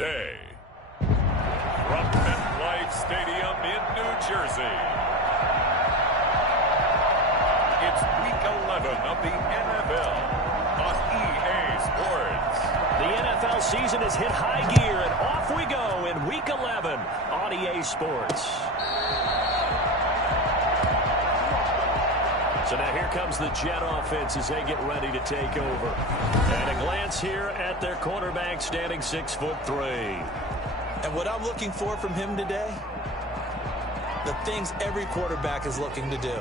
today. From MetLife Stadium in New Jersey, it's Week 11 of the NFL on EA Sports. The NFL season has hit high gear, and off we go in Week 11 on EA Sports. So now here comes the Jet offense as they get ready to take over. And a glance here at their quarterback standing 6'3". And what I'm looking for from him today, the things every quarterback is looking to do.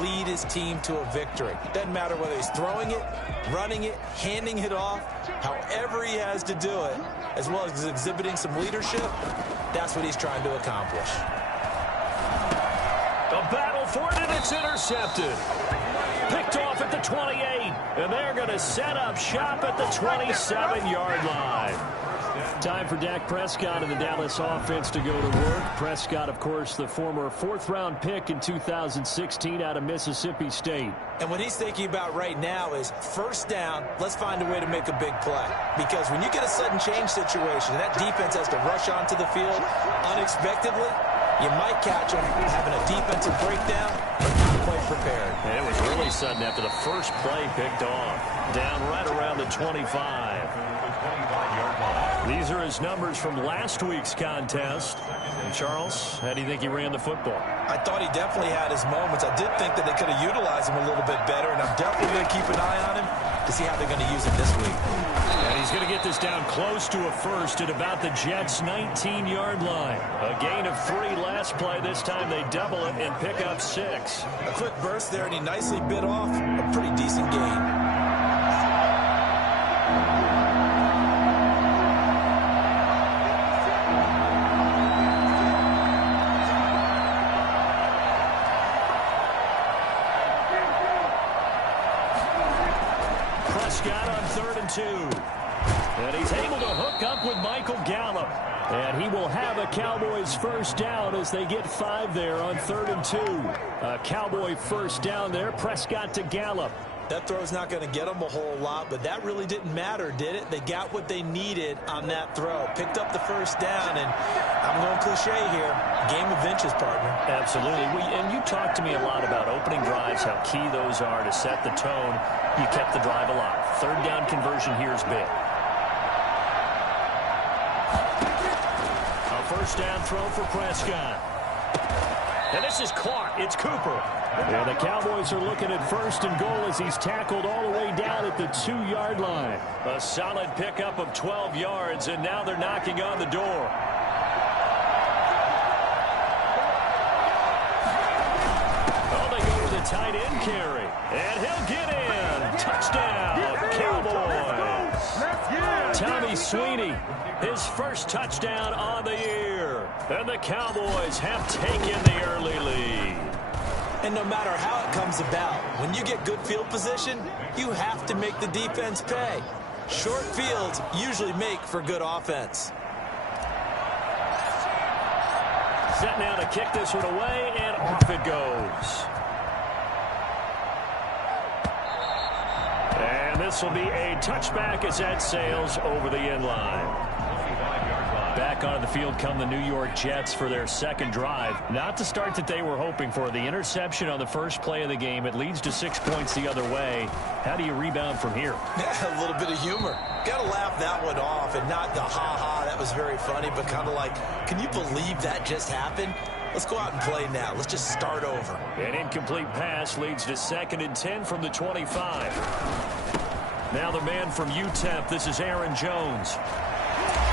Lead his team to a victory. Doesn't matter whether he's throwing it, running it, handing it off, however he has to do it, as well as exhibiting some leadership, that's what he's trying to accomplish. A battle for it, and it's intercepted. Picked off at the 28, and they're going to set up shop at the 27-yard line. Time for Dak Prescott and the Dallas offense to go to work. Prescott, of course, the former fourth-round pick in 2016 out of Mississippi State. And what he's thinking about right now is first down, let's find a way to make a big play. Because when you get a sudden change situation and that defense has to rush onto the field unexpectedly, you might catch them having a defensive breakdown, but not quite prepared. And it was really sudden after the first play picked off. Down right around the 25. These are his numbers from last week's contest. And Charles, how do you think he ran the football? I thought he definitely had his moments. I did think that they could have utilized him a little bit better, and I'm definitely going to keep an eye on him to see how they're going to use him this week. And he's going to get this down close to a first at about the Jets' 19-yard line. A gain of 3 last play. This time they double it and pick up 6. A quick burst there, and he nicely bit off a pretty decent gain. Prescott on 3rd and 2. And he's able to hook up with Michael Gallup. And he will have a Cowboys first down as they get 5 there on 3rd and 2. A Cowboy first down there. Prescott to Gallup. That throw's not going to get them a whole lot, but that really didn't matter, did it? They got what they needed on that throw. Picked up the first down, and I'm going cliche here. Game of inches, partner. Absolutely. And you talked to me a lot about opening drives, how key those are to set the tone. You kept the drive alive. 3rd down conversion here is big. A first down throw for Prescott. And this is caught. It's Cooper. And the Cowboys are looking at 1st and goal as he's tackled all the way down at the 2-yard line. A solid pickup of 12 yards, and now they're knocking on the door. Oh, they go with a tight end carry. And he'll get in. Touchdown, Cowboys. Tommy Sweeney, his first touchdown on the year. And the Cowboys have taken the early lead. And no matter how it comes about, when you get good field position, you have to make the defense pay. Short fields usually make for good offense. Set now to kick this one away, and off it goes. And this will be a touchback as that sails over the end line. Back onto the field come the New York Jets for their second drive. Not the start that they were hoping for. The interception on the first play of the game. It leads to 6 points the other way. How do you rebound from here? A little bit of humor. Got to laugh that one off and not the ha-ha. That was very funny, but kind of like, can you believe that just happened? Let's go out and play now. Let's just start over. An incomplete pass leads to 2nd and 10 from the 25. Now the man from UTEP. This is Aaron Jones.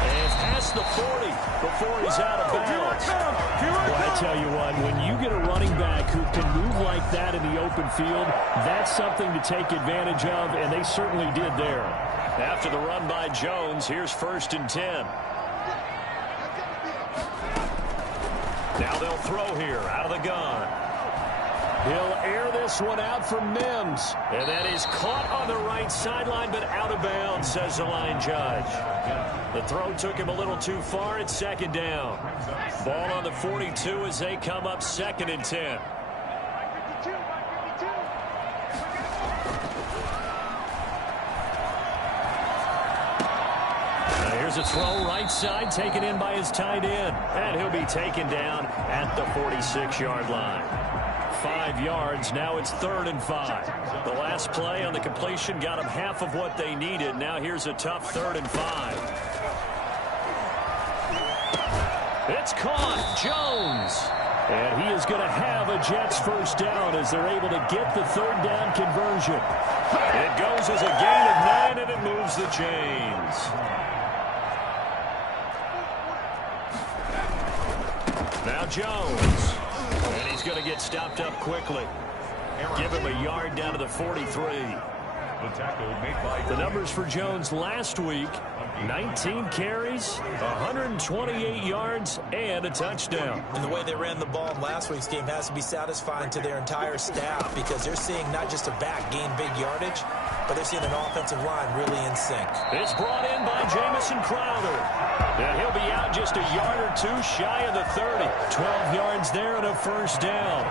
And past the 40 before he's out of bounds. Well, I tell you what, when you get a running back who can move like that in the open field, that's something to take advantage of, and they certainly did there. After the run by Jones, here's 1st and 10. Now they'll throw here out of the gun. He'll air this one out for Mims. And that is caught on the right sideline, but out of bounds, says the line judge. The throw took him a little too far. It's 2nd down. Ball on the 42 as they come up 2nd and 10. Here's a throw right side, taken in by his tight end. And he'll be taken down at the 46-yard line. 5 yards, now it's 3rd and 5. The last play on the completion got them half of what they needed. Now here's a tough 3rd and 5. It's caught, Jones. And he is going to have a Jets first down as they're able to get the 3rd down conversion. It goes as a gain of 9, and it moves the chains. Now Jones. And he's going to get stopped up quickly. Give him a yard down to the 43. The numbers for Jones last week: 19 carries, 128 yards, and a touchdown. And the way they ran the ball in last week's game has to be satisfying to their entire staff, because they're seeing not just a back gain big yardage, but they're seeing an offensive line really in sync. It's brought in by Jamison Crowder. And he'll be out just a yard or two shy of the 30. 12 yards there and a first down.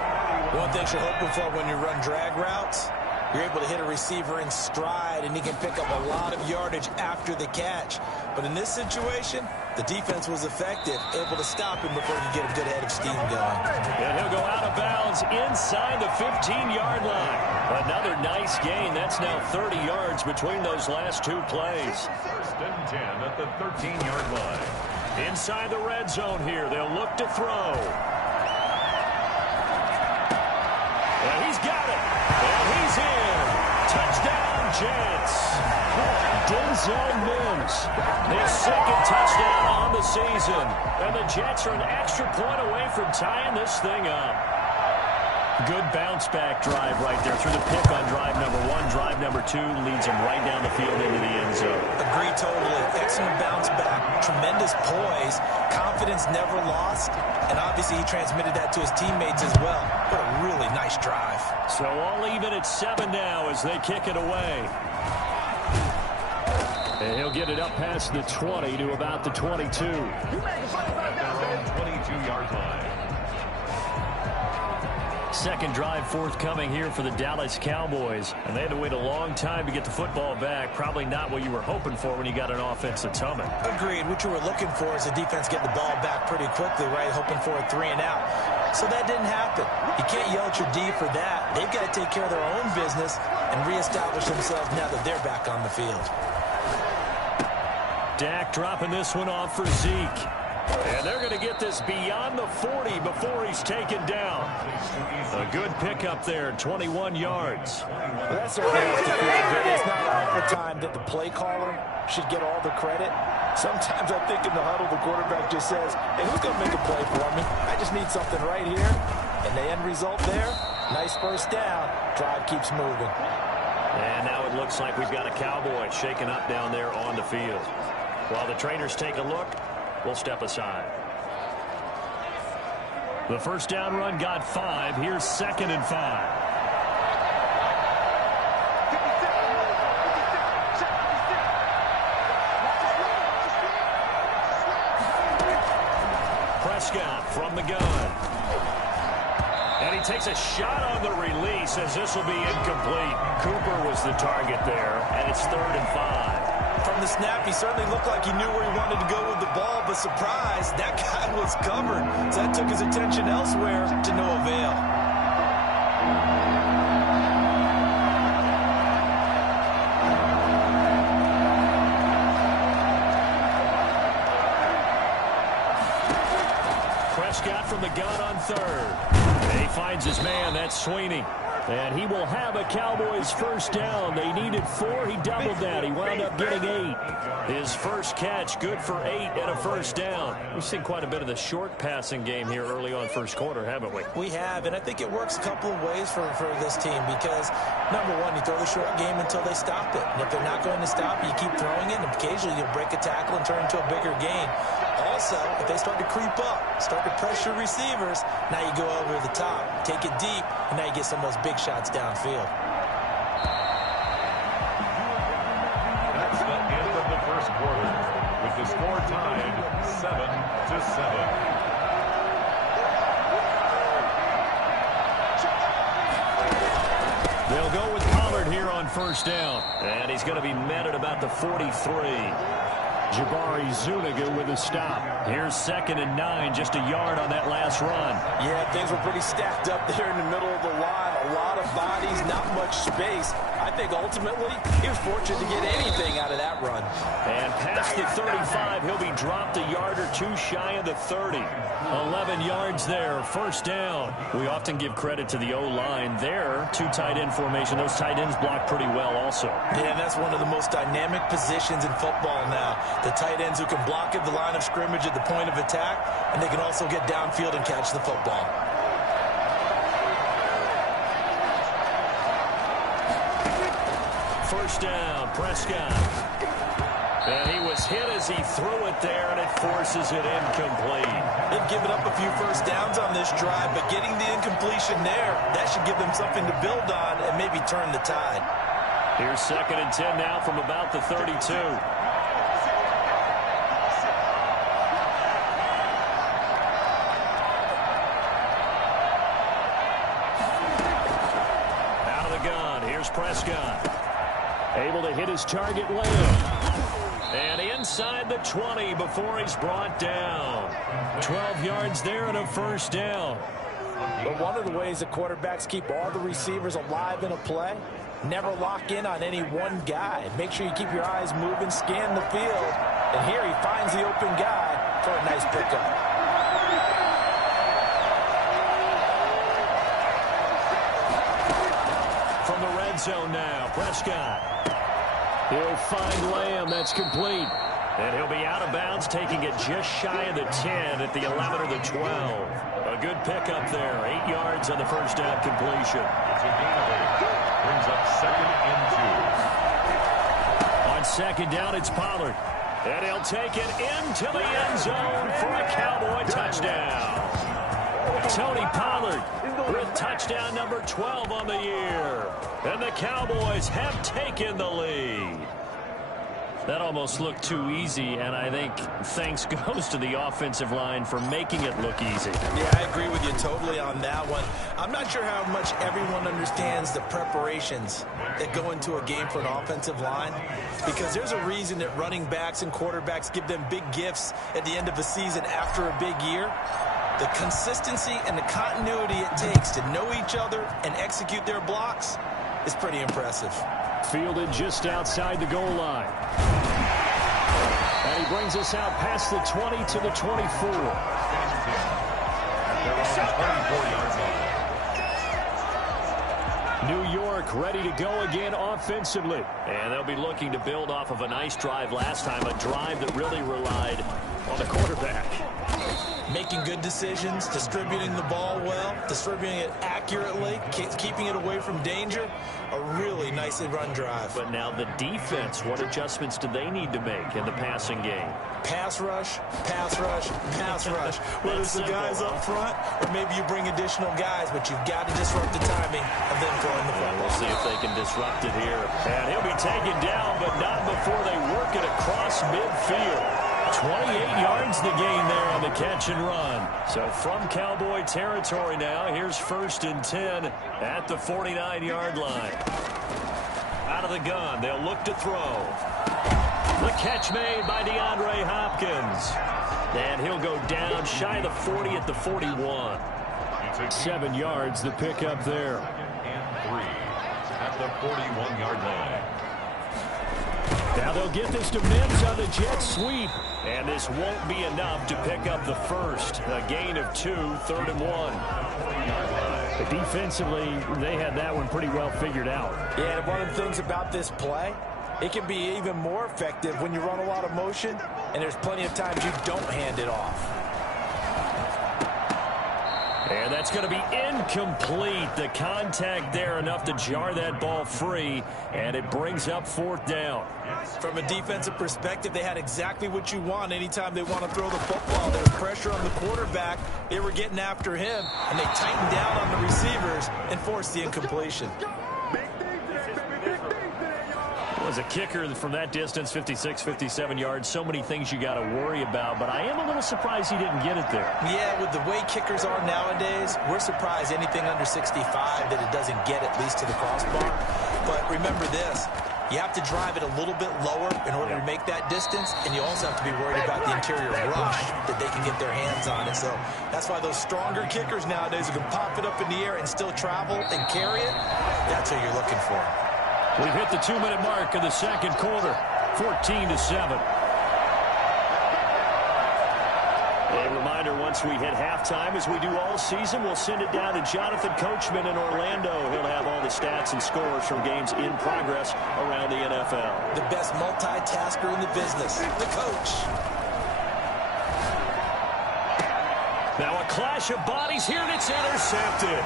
One thing you're hoping for when you run drag routes, you're able to hit a receiver in stride, and he can pick up a lot of yardage after the catch. But in this situation, the defense was effective, able to stop him before he could get a good head of steam going. And he'll go out of bounds inside the 15-yard line. Another nice gain. That's now 30 yards between those last 2 plays. 1st and 10 at the 13-yard line. Inside the red zone here. They'll look to throw. And he's got it. And he's in. Touchdown, Jets. Denzel Mims, his 2nd touchdown on the season. And the Jets are an extra point away from tying this thing up. Good bounce-back drive right there through the pick on drive number 1. Drive number 2 leads him right down the field into the end zone. Agree totally. Excellent bounce-back. Tremendous poise. Confidence never lost. And obviously he transmitted that to his teammates as well. What a really nice drive. So all even at 7 now as they kick it away. And he'll get it up past the 20 to about the 22. At their own 22-yard line. Second drive forthcoming here for the Dallas Cowboys. And they had to wait a long time to get the football back. Probably not what you were hoping for when you got an offense that's humming. Agreed. What you were looking for is the defense get the ball back pretty quickly, right? Hoping for a 3 and out. So that didn't happen. You can't yell at your D for that. They've got to take care of their own business and reestablish themselves now that they're back on the field. Dak dropping this one off for Zeke. And they're going to get this beyond the 40 before he's taken down. A good pickup there, 21 yards. Well, that's what has to feel good. It's not all the time that the play caller should get all the credit. Sometimes I think in the huddle, the quarterback just says, hey, who's going to make a play for me? I just need something right here. And the end result there, nice first down. Drive keeps moving. And now it looks like we've got a Cowboy shaken up down there on the field. While the trainers take a look, we'll step aside. The first down run got 5. Here's 2nd and 5. Prescott from the gun. And he takes a shot on the release as this will be incomplete. Cooper was the target there, and it's 3rd and 5. From the snap, he certainly looked like he knew where he wanted to go with the ball, but surprise, that guy was covered. So that took his attention elsewhere to no avail. Prescott from the gun on 3rd. And he finds his man, that's Sweeney. And he will have a Cowboys first down. They needed 4. He doubled that. He wound up getting 8. His first catch, good for 8 and a first down. We've seen quite a bit of the short passing game here early on first quarter, haven't we? We have, and I think it works a couple of ways for this team because, number one, you throw the short game until they stop it. And if they're not going to stop it, you keep throwing it, and occasionally you'll break a tackle and turn into a bigger gain. Also, if they start to creep up, start to pressure receivers, now you go over the top, take it deep, and now you get some of those big shots downfield. That's the end of the first quarter, with the score tied 7-7. They'll go with Pollard here on first down. And he's going to be met at about the 43. Jabari Zuniga with a stop. Here's 2nd and 9, just a yard on that last run. Yeah, things were pretty stacked up there in the middle of the line. A lot of bodies, not much space. I think ultimately he was fortunate to get anything out of that run. And past the 35, he'll be dropped a yard or two shy of the 30. 11 yards there, 1st down. We often give credit to the O-line there. 2 tight end formation. Those tight ends block pretty well also. Yeah, that's one of the most dynamic positions in football now. The tight ends who can block at the line of scrimmage at the point of attack, and they can also get downfield and catch the football. First down, Prescott. And he was hit as he threw it there, and it forces it incomplete. They've given up a few first downs on this drive, but getting the incompletion there, that should give them something to build on and maybe turn the tide. Here's 2nd and 10 now from about the 32. Out of the gun, here's Prescott. Able to hit his target Lamb. And inside the 20 before he's brought down. 12 yards there and a 1st down. But one of the ways that quarterbacks keep all the receivers alive in a play, never lock in on any one guy. Make sure you keep your eyes moving, scan the field. And here he finds the open guy for a nice pickup. From the red zone now, Prescott. He'll find Lamb. That's complete. And he'll be out of bounds, taking it just shy of the 10 at the 11 or the 12. A good pickup there. 8 yards on the 1st down completion. It's a gain of 8. Brings up 2nd and 2. On 2nd down, it's Pollard. And he'll take it into the end zone for a Cowboy touchdown. Tony Pollard with touchdown number 12 on the year. And the Cowboys have taken the lead. That almost looked too easy, and I think thanks goes to the offensive line for making it look easy. Yeah, I agree with you totally on that one. I'm not sure how much everyone understands the preparations that go into a game for an offensive line, because there's a reason that running backs and quarterbacks give them big gifts at the end of a season after a big year. The consistency and the continuity it takes to know each other and execute their blocks is pretty impressive. Fielded just outside the goal line. And he brings us out past the 20 to the 24. New York ready to go again offensively. And they'll be looking to build off of a nice drive last time, a drive that really relied on the quarterback. Making good decisions, distributing the ball well, distributing it accurately, keeping it away from danger. A really nice run drive. But now the defense, what adjustments do they need to make in the passing game? Pass rush, pass rush, pass rush. Whether it's the guys up front or maybe you bring additional guys, but you've got to disrupt the timing of them throwing the football. We'll see if they can disrupt it here. And he'll be taken down, but not before they work it across midfield. 28 yards the gain there on the catch and run. So from Cowboy territory now, here's 1st and 10 at the 49-yard line. Out of the gun, they'll look to throw. The catch made by DeAndre Hopkins. And he'll go down shy of the 40 at the 41. 7 yards, the pickup there. And 3 at the 41-yard line. Now they'll get this to Mims on the jet sweep. And this won't be enough to pick up the first. A gain of 2, 3rd and 1. Defensively, they had that one pretty well figured out. Yeah, and one of the things about this play, it can be even more effective when you run a lot of motion, and there's plenty of times you don't hand it off. And that's going to be incomplete. The contact there enough to jar that ball free, and it brings up 4th down. From a defensive perspective, they had exactly what you want anytime they want to throw the football. There was pressure on the quarterback. They were getting after him, and they tightened down on the receivers and forced the incompletion. Was a kicker from that distance, 56, 57 yards. So many things you got to worry about, but I am a little surprised he didn't get it there. Yeah, with the way kickers are nowadays, we're surprised anything under 65 that it doesn't get at least to the crossbar. But remember this, You have to drive it a little bit lower in order to make that distance, and you also have to be worried about the interior rush that they can get their hands on it. So that's why those stronger kickers nowadays who can pop it up in the air and still travel and carry it, that's who you're looking for. We've hit the 2-minute mark in the second quarter, 14-7. A reminder, once we hit halftime, as we do all season, we'll send it down to Jonathan Coachman in Orlando. He'll have all the stats and scores from games in progress around the NFL. The best multitasker in the business, the coach. Now a clash of bodies here, and it's intercepted.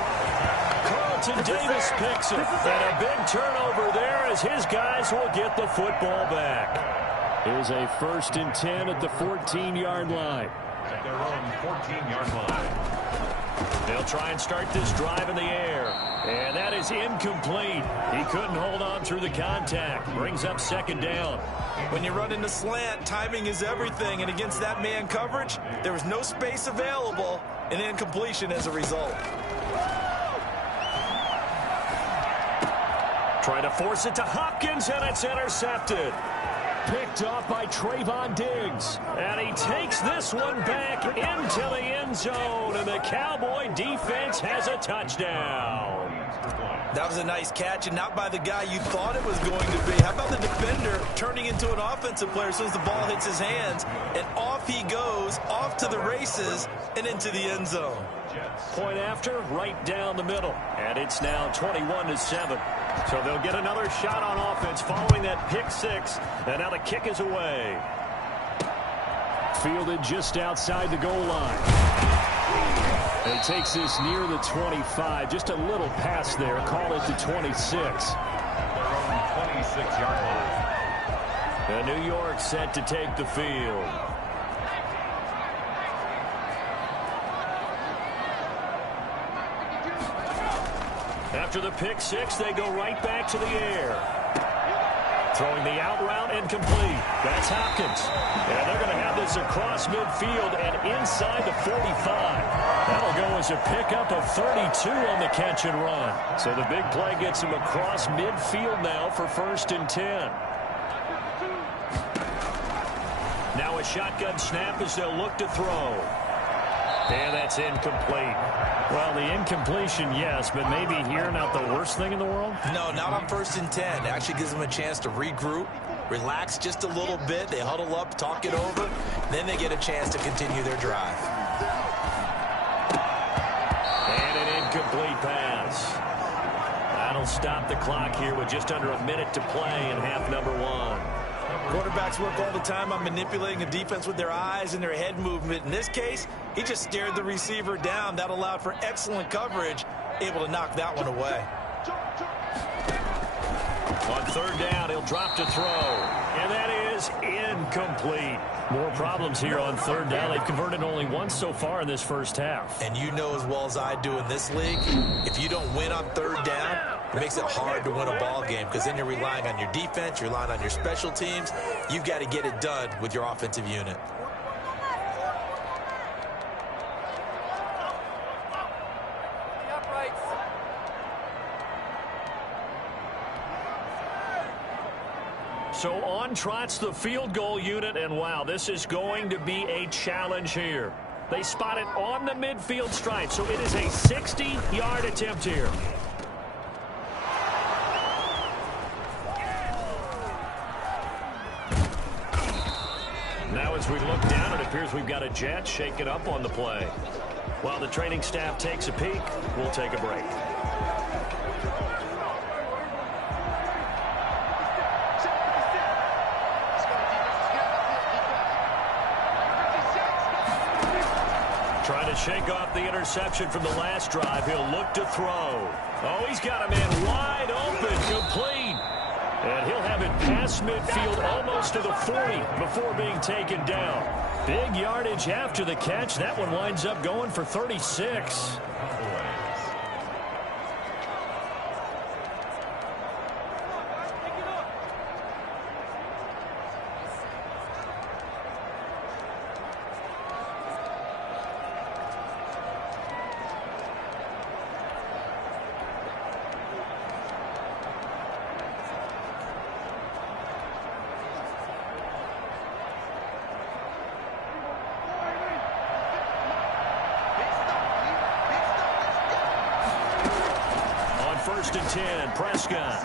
Carlton Davis picks it, and a big turnover there as his guys will get the football back. Here's a 1st and 10 at the 14-yard line. At their own 14-yard line. They'll try and start this drive in the air. And that is incomplete. He couldn't hold on through the contact. Brings up 2nd down. When you run in the slant, timing is everything. And against that man coverage, there was no space available, and incompletion as a result. Trying to force it to Hopkins, and it's intercepted. Picked off by Trayvon Diggs. And he takes this one back into the end zone. And the Cowboy defense has a touchdown. That was a nice catch, and not by the guy you thought it was going to be. How about the defender turning into an offensive player as soon as the ball hits his hands? And off he goes, off to the races, and into the end zone. Point after, right down the middle. And it's now 21-7. So they'll get another shot on offense following that pick 6. And now the kick is away. Fielded just outside the goal line. And he takes this near the 25. Just a little pass there. Call it the 26. Their own 26-yard line. And New York set to take the field. After the pick 6, they go right back to the air. Throwing the out route incomplete. That's Hopkins. And they're going to have this across midfield and inside the 45. That'll go as a pickup of 32 on the catch and run. So the big play gets him across midfield now for 1st and 10. Now a shotgun snap as they'll look to throw. And that's incomplete. Well, the incompletion, yes, but maybe here not the worst thing in the world? No, not on 1st and 10. It actually gives them a chance to regroup, relax just a little bit. They huddle up, talk it over. Then they get a chance to continue their drive. And an incomplete pass. That'll stop the clock here with just under a minute to play in half number 1. Quarterbacks work all the time on manipulating a defense with their eyes and their head movement. In this case, he just stared the receiver down. That allowed for excellent coverage, able to knock that one away. On 3rd down, he'll drop to throw. And that is incomplete. More problems here on 3rd down. They've converted only once so far in this first half. And you know as well as I do in this league, if you don't win on 3rd down, it makes it hard to win a ball game because then you're relying on your defense, you're relying on your special teams. You've got to get it done with your offensive unit. So on trots the field goal unit, and wow, this is going to be a challenge here. They spot it on the midfield stripe, so it is a 60-yard attempt here. Now as we look down, it appears we've got a jet shaken up on the play. While the training staff takes a peek, we'll take a break. Trying to shake off the interception from the last drive. He'll look to throw. Oh, he's got a man wide open, complete. And he'll have it past midfield almost to the 40 before being taken down. Big yardage after the catch. That one winds up going for 36. first and 10. Prescott.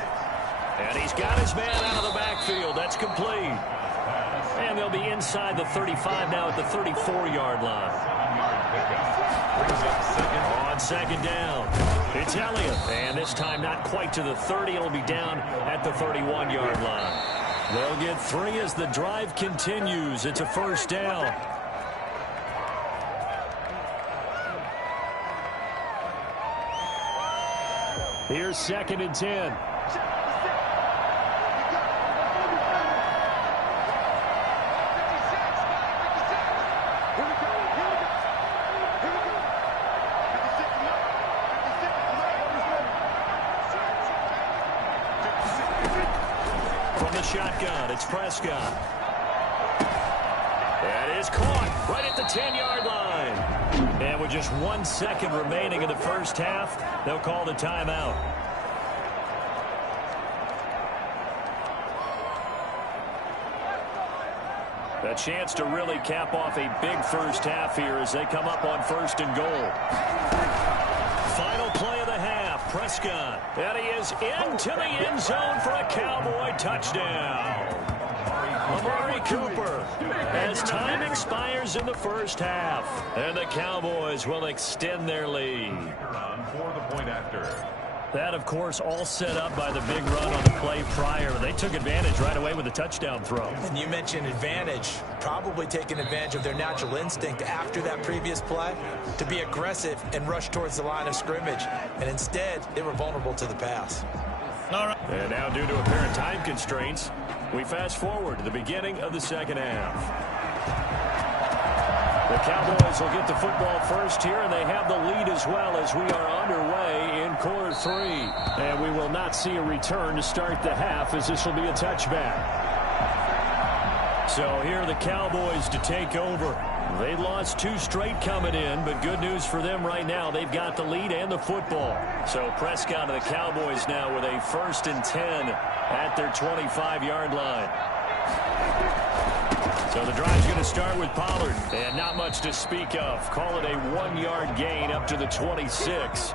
And he's got his man out of the backfield. That's complete. And they'll be inside the 35 now at the 34-yard line. On second down, it's Elliott. And this time not quite to the 30. It'll be down at the 31-yard line. They'll get 3 as the drive continues. It's a first down. Here's second and 10. Shotgun, it's Prescott. That is caught right at the 10-yard line. And with just 1 second remaining in the first half, they'll call the timeout. A chance to really cap off a big first half here as they come up on first and goal. Final play of the half. Prescott. And he is into the end zone for a Cowboy touchdown. Amari Cooper as time expires in the first half. And the Cowboys will extend their lead. For the point after. That, of course, all set up by the big run on the play prior. They took advantage right away with a touchdown throw. And you mentioned advantage, probably taking advantage of their natural instinct after that previous play to be aggressive and rush towards the line of scrimmage. And instead, they were vulnerable to the pass. All right. And now, due to apparent time constraints, we fast forward to the beginning of the second half. The Cowboys will get the football first here, and they have the lead as well as we are underway in quarter 3. And we will not see a return to start the half as this will be a touchback. So here are the Cowboys to take over. They lost 2 straight coming in, but good news for them right now. They've got the lead and the football. So Prescott and the Cowboys now with a first and 10 at their 25-yard line. So the drive's going to start with Pollard, and not much to speak of. Call it a 1-yard gain up to the 26.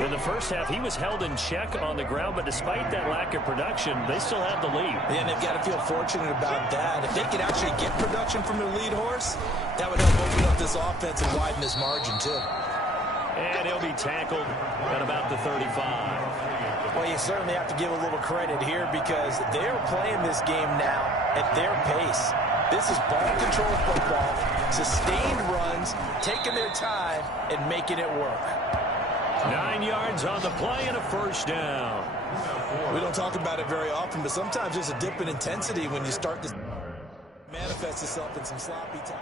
In the first half, he was held in check on the ground, but despite that lack of production, they still have the lead. And they've got to feel fortunate about that. If they could actually get production from their lead horse, that would help open up this offense and widen this margin, too. And he'll be tackled at about the 35. Well, you certainly have to give a little credit here because they're playing this game now at their pace. This is ball control football, sustained runs, taking their time, and making it work. 9 yards on the play and a first down. We don't talk about it very often, but sometimes there's a dip in intensity when you start to manifest itself in some sloppy time.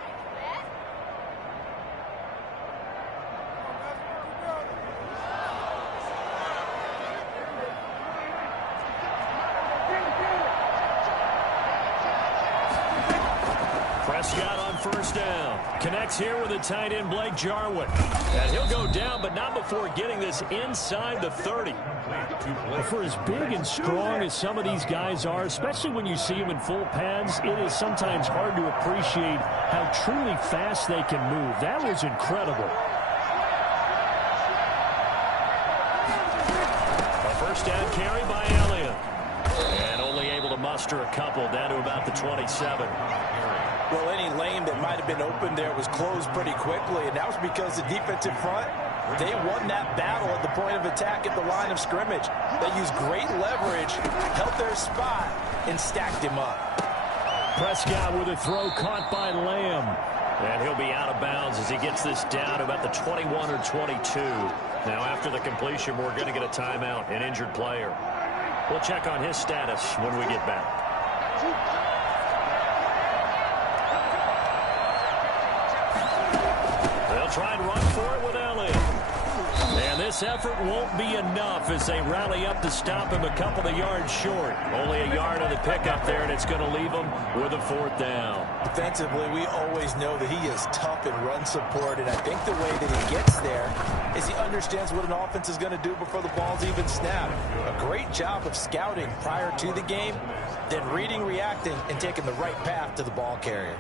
Prescott on first down. Connects here with the tight end, Blake Jarwin. And he'll go down, but not before getting this inside the 30. For as big and strong as some of these guys are, especially when you see them in full pads, it is sometimes hard to appreciate how truly fast they can move. That was incredible. A first down carry by Elliott. And only able to muster a couple down to about the 27. Well, any lane that might have been open there was closed pretty quickly, and that was because the defensive front, they won that battle at the point of attack at the line of scrimmage. They used great leverage, held their spot, and stacked him up. Prescott with a throw caught by Lamb. And he'll be out of bounds as he gets this down to about the 21 or 22. Now, after the completion, we're going to get a timeout, an injured player. We'll check on his status when we get back. Try and run for it with Elliott. And this effort won't be enough as they rally up to stop him a couple of yards short. Only a yard on the pickup there, and it's going to leave him with a fourth down. Defensively, we always know that he is tough in run support, and I think the way that he gets there is he understands what an offense is going to do before the ball's even snapped. A great job of scouting prior to the game, then reading, reacting, and taking the right path to the ball carrier.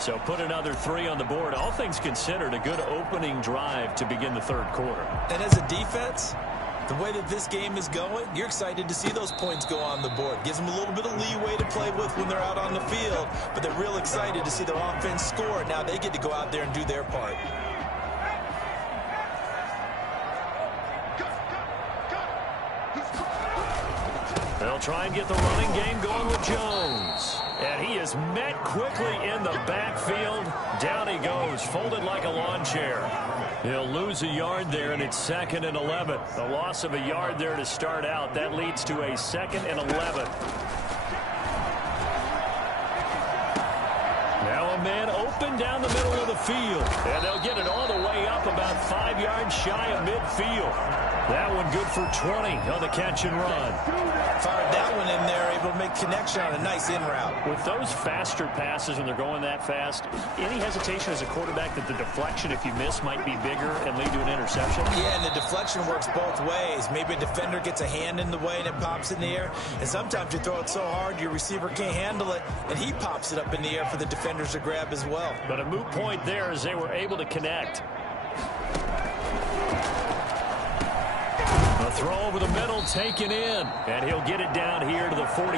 So put another 3 on the board. All things considered, a good opening drive to begin the third quarter. And as a defense, The way that this game is going, you're excited to see those points go on the board. Gives them a little bit of leeway to play with when they're out on the field, but they're real excited to see their offense score. Now they get to go out there and do their part. They'll try and get the running game going with Jones. And he is met quickly in the backfield. Down he goes, folded like a lawn chair. He'll lose a yard there, and it's 2nd and 11. The loss of a yard there to start out. That leads to a 2nd and 11. Now a man open down the middle of the field. And they'll get it all the way up about 5 yards shy of midfield. That one good for 20 on the catch and run. Fired that one in there, able to make connection on a nice in route. With those faster passes when they're going that fast, any hesitation as a quarterback that the deflection, if you miss, might be bigger and lead to an interception? Yeah, and the deflection works both ways. Maybe a defender gets a hand in the way and it pops in the air. And sometimes you throw it so hard your receiver can't handle it, and he pops it up in the air for the defenders to grab as well. But a moot point there as they were able to connect. A throw over the middle taken in, and he'll get it down here to the 43.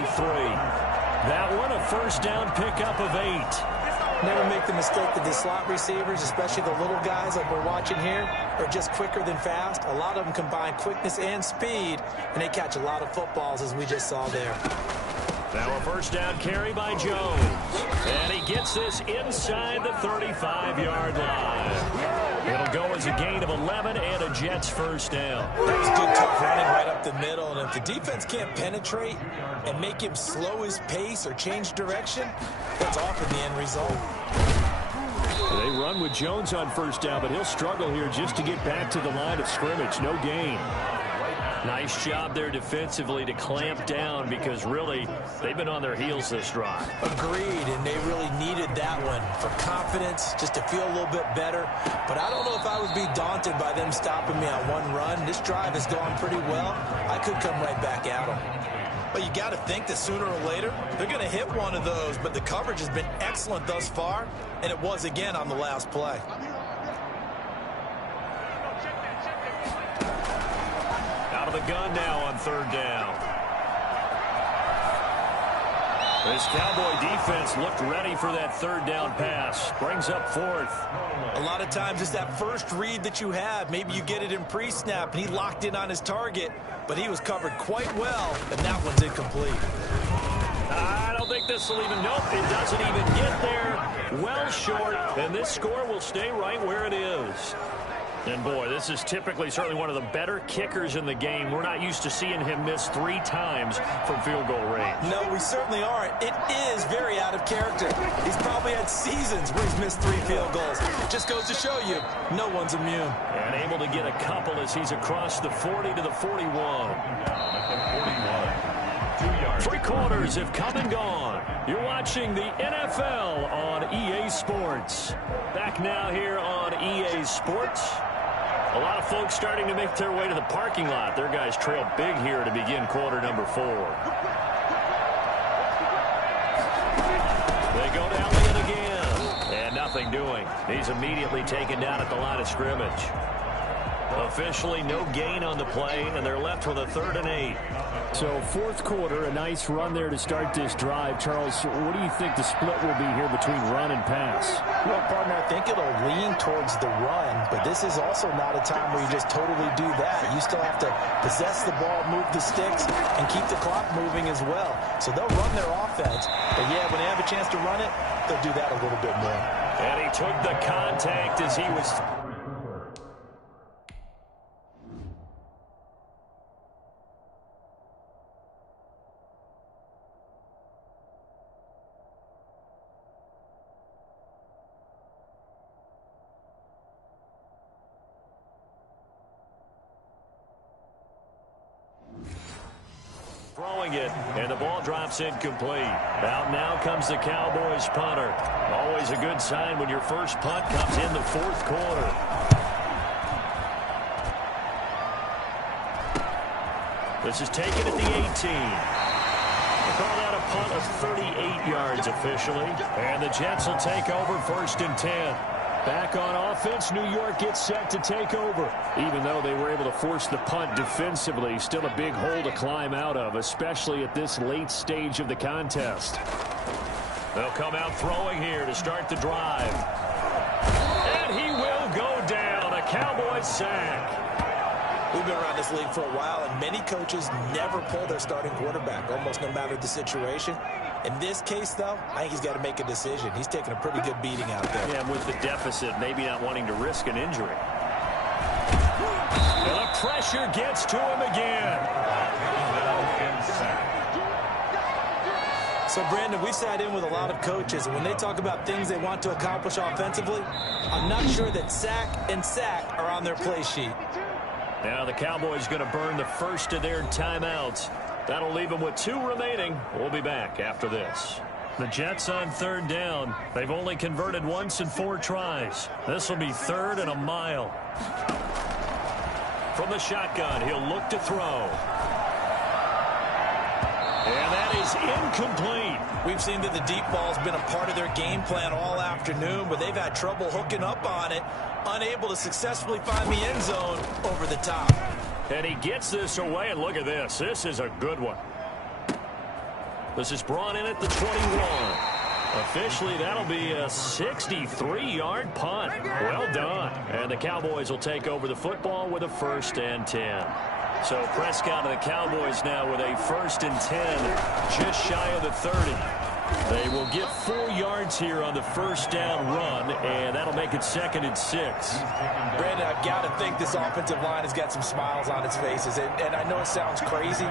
That one a first down pickup of 8. Never make the mistake that the slot receivers, especially the little guys like we're watching here, are just quicker than fast. A lot of them combine quickness and speed, and they catch a lot of footballs as we just saw there. Now a first down carry by Jones. And he gets this inside the 35-yard line. It'll go as a gain of 11 and a Jets first down. That was good tough running right up the middle. And if the defense can't penetrate and make him slow his pace or change direction, that's often the end result. They run with Jones on first down, but he'll struggle here just to get back to the line of scrimmage. No gain. Nice job there defensively to clamp down because really they've been on their heels this drive. Agreed, and they really needed that one for confidence, just to feel a little bit better. But I don't know if I would be daunted by them stopping me on one run. This drive has gone pretty well. I could come right back at them. But you got to think that sooner or later they're going to hit one of those. But the coverage has been excellent thus far, and it was again on the last play. The gun now on third down. This Cowboy defense looked ready for that third down pass. Brings up 4th. A lot of times it's that first read that you have. Maybe you get it in pre-snap, and he locked in on his target, but he was covered quite well, and that one's incomplete. I don't think this will even, nope, it doesn't even get there. Well short, and this score will stay right where it is. And, boy, this is typically certainly one of the better kickers in the game. We're not used to seeing him miss 3 times from field goal range. No, we certainly aren't. It is very out of character. He's probably had seasons where he's missed 3 field goals. It just goes to show you, no one's immune. And able to get a couple as he's across the 40 to the 41. 3 quarters have come and gone. You're watching the NFL on EA Sports. Back now here on EA Sports. A lot of folks starting to make their way to the parking lot. Their guys trail big here to begin quarter number 4. They go to Elliott again. And nothing doing. He's immediately taken down at the line of scrimmage. Officially no gain on the play, and they're left with a 3rd and 8. So 4th quarter, a nice run there to start this drive. Charles, what do you think the split will be here between run and pass? Well, partner, I think it'll lean towards the run, but this is also not a time where you just totally do that. You still have to possess the ball, move the sticks, and keep the clock moving as well. So they'll run their offense, but yeah, when they have a chance to run it, they'll do that a little bit more. And he took the contact as he was... Throwing it, and the ball drops incomplete. Out now comes the Cowboys punter. Always a good sign when your first punt comes in the 4th quarter. This is taken at the 18. They call that a punt of 38 yards officially. And the Jets will take over 1st and 10. Back on offense, New York gets set to take over. Even though they were able to force the punt defensively, still a big hole to climb out of, especially at this late stage of the contest. They'll come out throwing here to start the drive. And he will go down. A Cowboys sack. We've been around this league for a while, and many coaches never pull their starting quarterback, almost no matter the situation. In this case, though, I think he's got to make a decision. He's taking a pretty good beating out there. Yeah, with the deficit, maybe not wanting to risk an injury. And the pressure gets to him again. So, Brandon, we've sat in with a lot of coaches, and when they talk about things they want to accomplish offensively, I'm not sure that sack and sack are on their play sheet. Now the Cowboys going to burn the first of their timeouts. That'll leave them with 2 remaining. We'll be back after this. The Jets on 3rd down. They've only converted once in 4 tries. This will be 3rd and a mile. From the shotgun, he'll look to throw. And that is incomplete. We've seen that the deep ball's been a part of their game plan all afternoon, but they've had trouble hooking up on it, unable to successfully find the end zone over the top. And he gets this away, and look at this. This is a good one. This is brought in at the 21. Officially, that'll be a 63-yard punt. Well done. And the Cowboys will take over the football with a 1st and 10. So Prescott and the Cowboys now with a 1st and 10, just shy of the 30. They will get 4 yards here on the 1st down run, and that'll make it 2nd and 6. Brandon, I've got to think this offensive line has got some smiles on its faces. And I know it sounds crazy,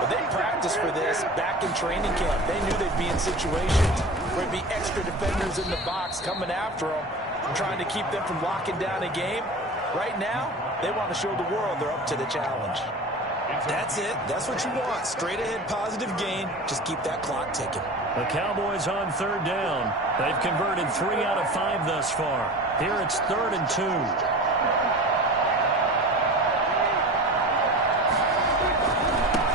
but they practiced for this back in training camp. They knew they'd be in situations where there'd be extra defenders in the box coming after them and trying to keep them from locking down a game. Right now, they want to show the world they're up to the challenge. That's it. That's what you want. Straight ahead positive gain. Just keep that clock ticking. The Cowboys on 3rd down. They've converted 3 out of 5 thus far. Here it's 3rd and 2.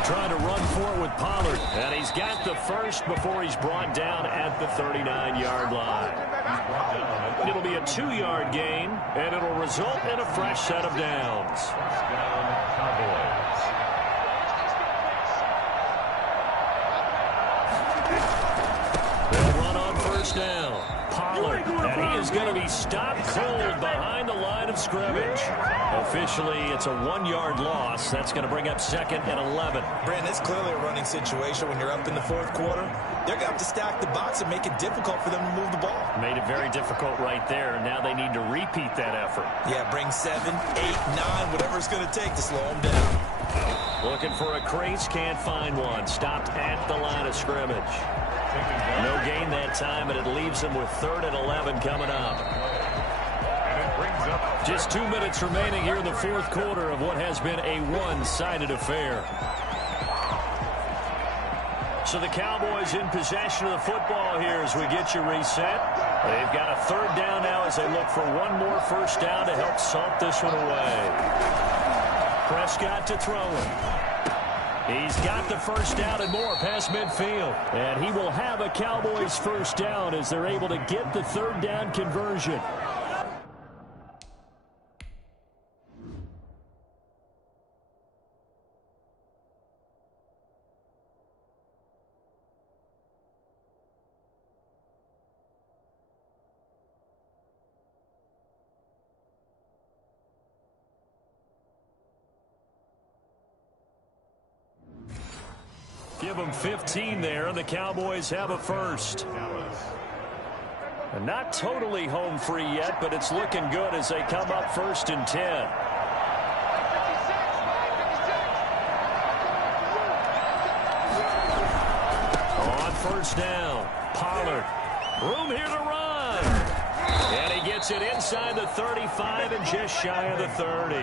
Trying to run for it with Pollard. And he's got the first before he's brought down at the 39-yard line. It'll be a 2-yard gain, and it'll result in a fresh set of downs. They'll run on 1st down. Pollard, and he is going to be stopped cold behind the line of scrimmage. Officially, it's a 1-yard loss. That's going to bring up 2nd and 11. Brandon, it's clearly a running situation when you're up in the 4th quarter. They're going to have to stack the box and make it difficult for them to move the ball. Made it very difficult right there. Now they need to repeat that effort. Yeah, bring 7, 8, 9, whatever it's going to take to slow them down. Looking for a crease, can't find one. Stopped at the line of scrimmage. No gain that time, and it leaves them with 3rd and 11 coming up. Just 2 minutes remaining here in the 4th quarter of what has been a one-sided affair. So the Cowboys in possession of the football here as we get you reset. They've got a 3rd down now as they look for one more 1st down to help salt this one away. Prescott to throw it. He's got the 1st down and more past midfield. And he will have a Cowboys 1st down as they're able to get the 3rd down conversion. Give them 15 there, and the Cowboys have a 1st. And not totally home free yet, but it's looking good as they come up 1st and 10. On 1st down, Pollard. Room here to run. And he gets it inside the 35 and just shy of the 30.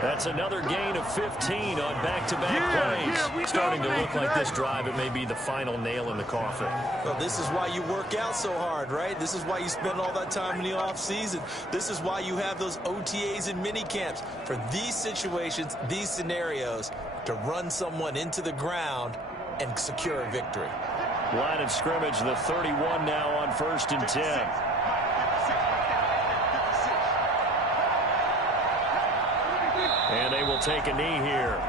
That's another gain of 15 on back-to-back plays. Starting to look like this drive, it may be the final nail in the coffin. Well, this is why you work out so hard, right? This is why you spend all that time in the offseason. This is why you have those OTAs and mini camps. For these situations, these scenarios, to run someone into the ground and secure a victory. Line of scrimmage, the 31 now on 1st and 10. And they will take a knee here.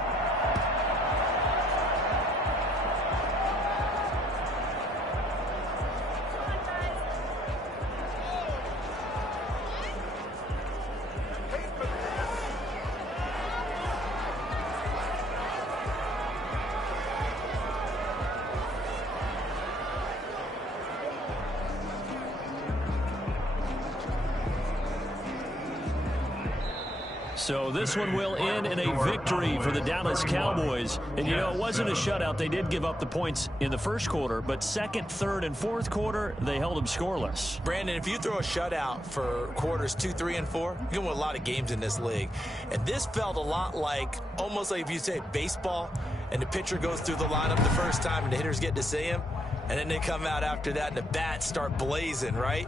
So this one will end in a victory for the Dallas Cowboys. And, you know, it wasn't a shutout. They did give up the points in the first quarter, but second, third, and fourth quarter, they held them scoreless. Brandon, if you throw a shutout for quarters 2, 3, and 4, you can win a lot of games in this league. And this felt a lot like, almost like if you say baseball, and the pitcher goes through the lineup the first time and the hitters get to see him, and then they come out after that and the bats start blazing, right?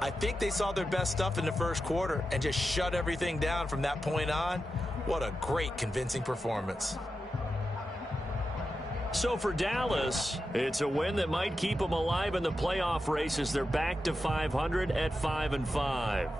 I think they saw their best stuff in the first quarter and just shut everything down from that point on. What a great, convincing performance. So for Dallas, it's a win that might keep them alive in the playoff race as they're back to 500 at 5-5.